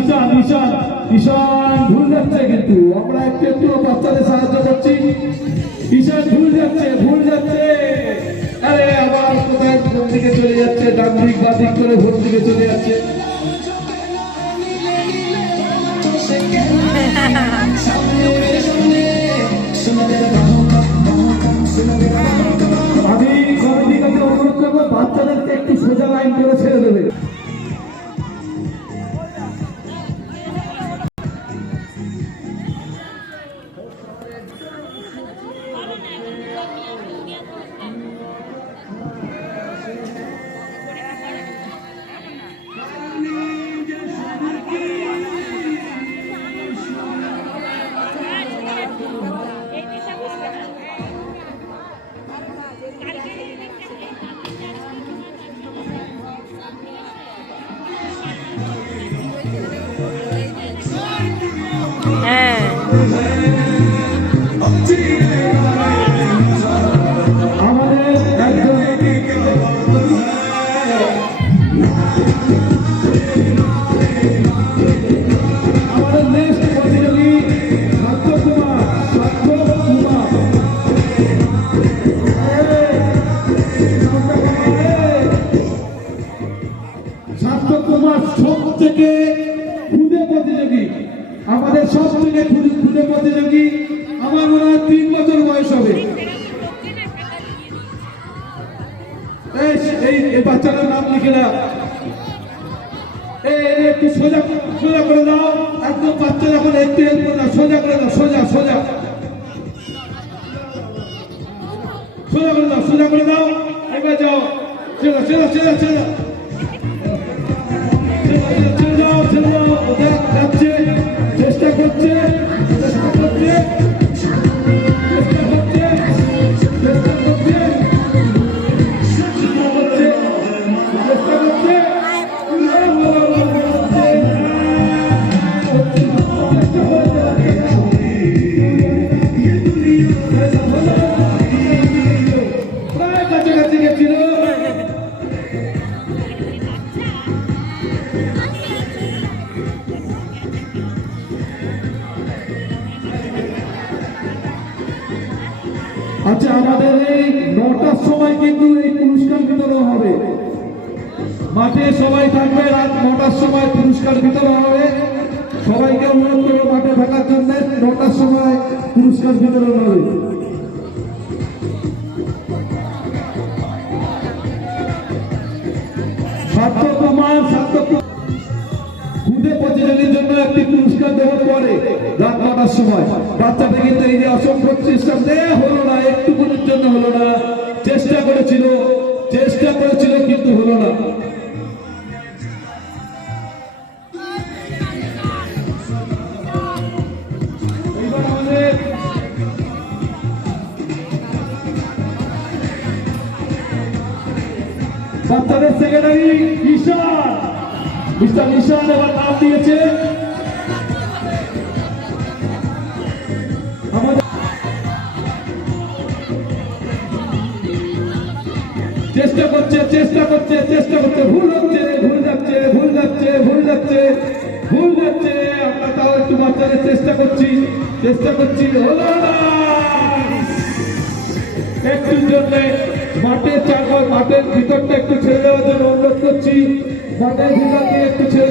ঈশান ঈশান ঈশান ভুল যাচ্ছে, কিন্তু আমরা একটু একটু বাচ্চাদের সাহায্য করছি। ঈশান ভুল যাচ্ছে। আরে আবার কোথায় ভোর দিকে চলে যাচ্ছে, ডান দিক বাঁ দিক করে ভোর দিকে চলে যাচ্ছে। আমি কমিটির কাছে অনুরোধ করবো বাচ্চাদেরকে একটু সোজা লাইন করে ছেড়ে দেবে। আমাদের সব থেকে খুদে প্রতিযোগী, আমার মনে হয় 3 বছর বয়স হবে। এই বাচ্চাটার নাম লিখে দাও, একটু সোজা করে দাও, একদম বাচ্চা যখন একটু হেল্প করে দাও, সোজা করে দাও, সোজা করে দাও। এবার যাও, ছেড়ে যাচ্ছে, চেষ্টা করছে। আচ্ছা, আমাদের এই 9টার সময় কিন্তু এই পুরস্কার বিতরণ হবে। মাঠে সবাই থাকবে, রাত 9টার সময় পুরস্কার বিতরণ হবে। সবাইকে অনুরোধ করবো মাঠে থাকার জন্য। 9টার সময় পুরস্কার বিতরণ হবে। খুদে প্রতিযোগীর জন্য একটি পুরস্কার দেওয়ার পরে রাত 9টার সময় বাচ্চাটা কিন্তু এই যে অসংখ্য চেষ্টা হলো না, একটুকুনির জন্য হলো না। চেষ্টা করেছিল কিন্তু হলো না। বাচ্চাদের সেক্রেটারি ঈশান এবার নাম দিয়েছে। চেষ্টা করছে, ভুল যাচ্ছে। আমরা তাও একটু বাচ্চাদের চেষ্টা করছি, হলো না। একটুর জন্য মাঠের ভিতরটা একটু ছেড়ে দেওয়ার জন্য অনুরোধ করছি। মাঠের ভিতর দিয়ে একটু ছেড়ে